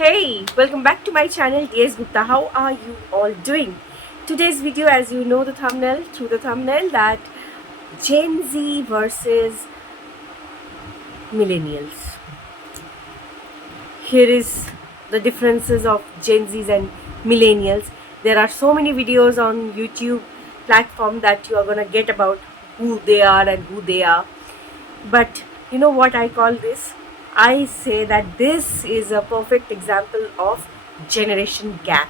Hey, welcome back to my channel DS Gupta. How are you all doing? Today's video, as you know through the thumbnail, that Gen Z versus millennials. Here is the differences of Gen Zs and millennials. There are so many videos on YouTube platform that you are gonna get about who they are and who they are. But you know what I call this? I say that this is a perfect example of generation gap.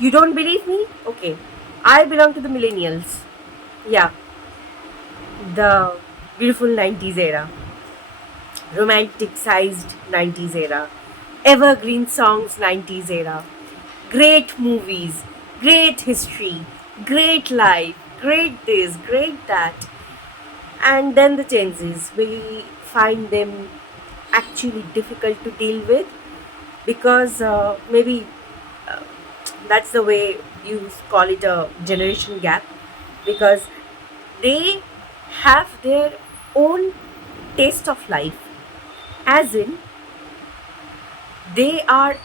You don't believe me? Okay. I belong to the millennials. Yeah, the beautiful 90s era, romanticized 90s era, evergreen songs 90s era, great movies, great history, great life, great this, great that. And then the Gen Zs, we find them actually difficult to deal with because maybe uh, that's the way you call it, a generation gap, because they have their own taste of life, as in they are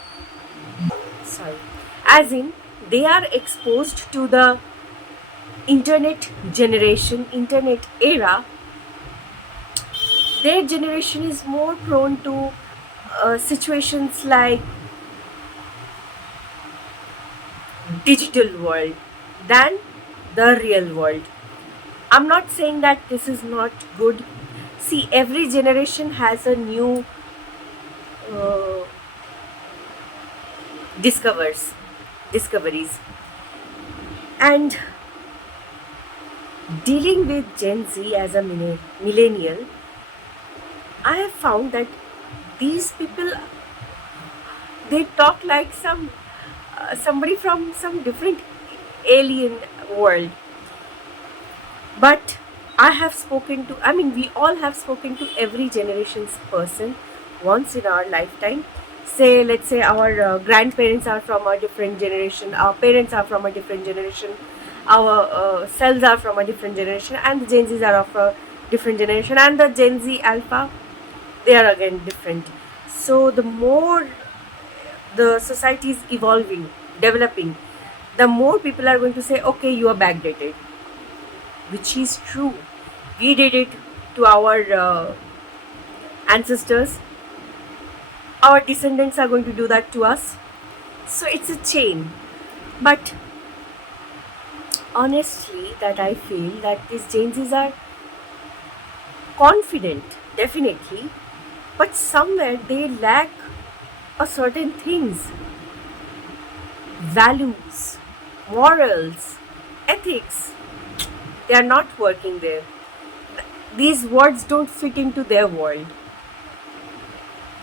sorry as in they are exposed to the internet era. Their generation is more prone to situations like digital world than the real world. I'm not saying that this is not good. See, every generation has a new uh, discovers discoveries, and dealing with Gen Z as a millennial, I have found that these people, they talk like somebody from some different alien world. But we all have spoken to every generation's person once in our lifetime. Say, let's say our grandparents are from a different generation, our parents are from a different generation, our selves are from a different generation, and the Gen Zs are of a different generation, and the Gen Z Alpha, they are again different. So the more the society is evolving, developing, the more people are going to say, okay, you are backdated, which is true. We did it to our ancestors. Our descendants are going to do that to us. So it's a chain. But honestly, that I feel that these Gen Zs are confident, definitely, but somewhere they lack a certain things, values, morals, ethics. They are not working there. These words don't fit into their world.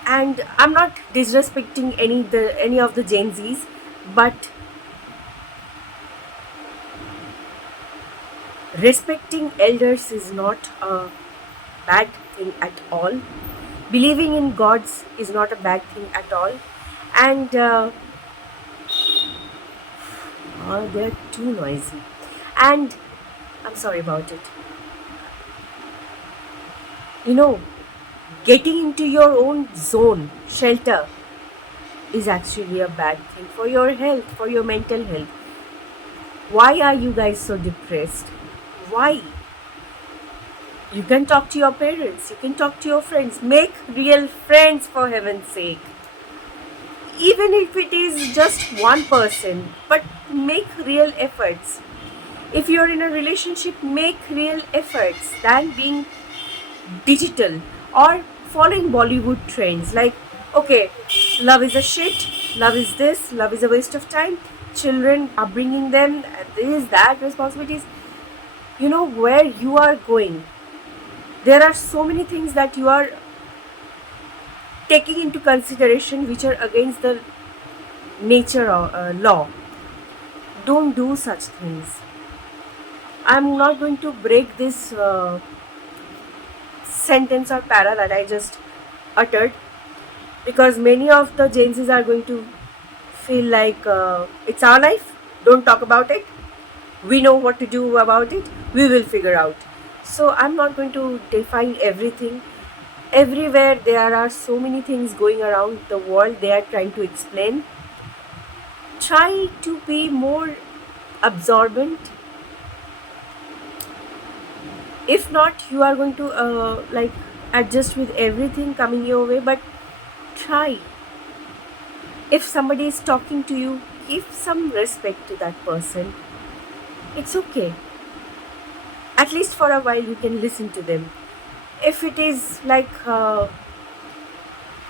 And I'm not disrespecting any of the Gen Zs, but respecting elders is not a bad thing at all. Believing in gods is not a bad thing at all. And they're too noisy. And I'm sorry about it. You know, getting into your own zone, shelter, is actually a bad thing for your health, for your mental health. Why are you guys so depressed? Why? You can talk to your parents, you can talk to your friends. Make real friends, for heaven's sake. Even if it is just one person, but make real efforts. If you're in a relationship, make real efforts than being digital or following Bollywood trends like, okay, love is a shit, love is this, love is a waste of time, children, upbringing them, this, that, responsibilities. You know where you are going. There are so many things that you are taking into consideration which are against the nature of law. Don't do such things. I'm not going to break this sentence or para that I just uttered, because many of the Gen Zs are going to feel like it's our life, don't talk about it, we know what to do about it, we will figure out. So I'm not going to define everything. Everywhere there are so many things going around the world they are trying to explain. Try to be more absorbent. If not, you are going to like adjust with everything coming your way, but try. If somebody is talking to you, give some respect to that person. It's okay. At least for a while you can listen to them. If it is like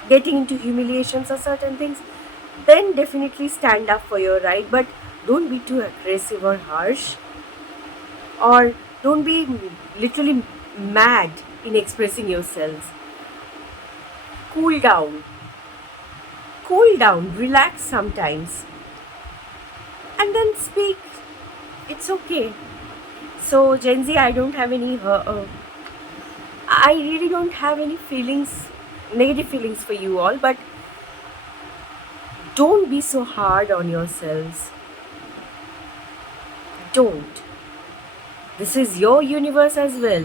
getting into humiliations or certain things, then definitely stand up for your right, but don't be too aggressive or harsh, or don't be literally mad in expressing yourselves. Cool down, relax sometimes, and then speak. It's okay. So, Gen Z, I don't have any, I really don't have any feelings, negative feelings for you all, but don't be so hard on yourselves. Don't. This is your universe as well.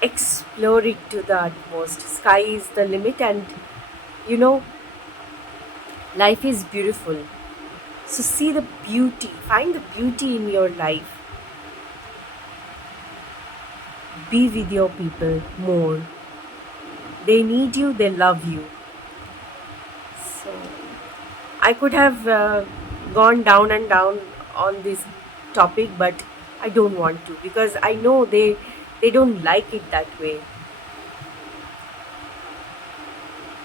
Explore it to the utmost. Sky is the limit, and you know, life is beautiful. So, see the beauty, find the beauty in your life. Be with your people more. They need you, they love you. So, I could have gone down and down on this topic, but I don't want to because I know they don't like it that way.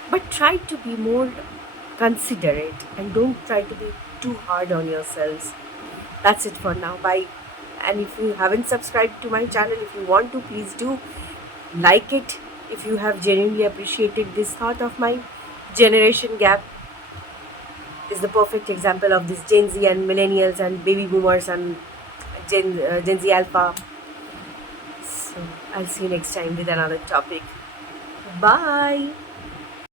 But try to be more considerate and don't try to be too hard on yourselves. That's it for now. Bye. And if you haven't subscribed to my channel, if you want to, please do like it. If you have genuinely appreciated this thought of my generation gap is the perfect example of this Gen Z and millennials and baby boomers and Gen Z alpha. So I'll see you next time with another topic. Bye.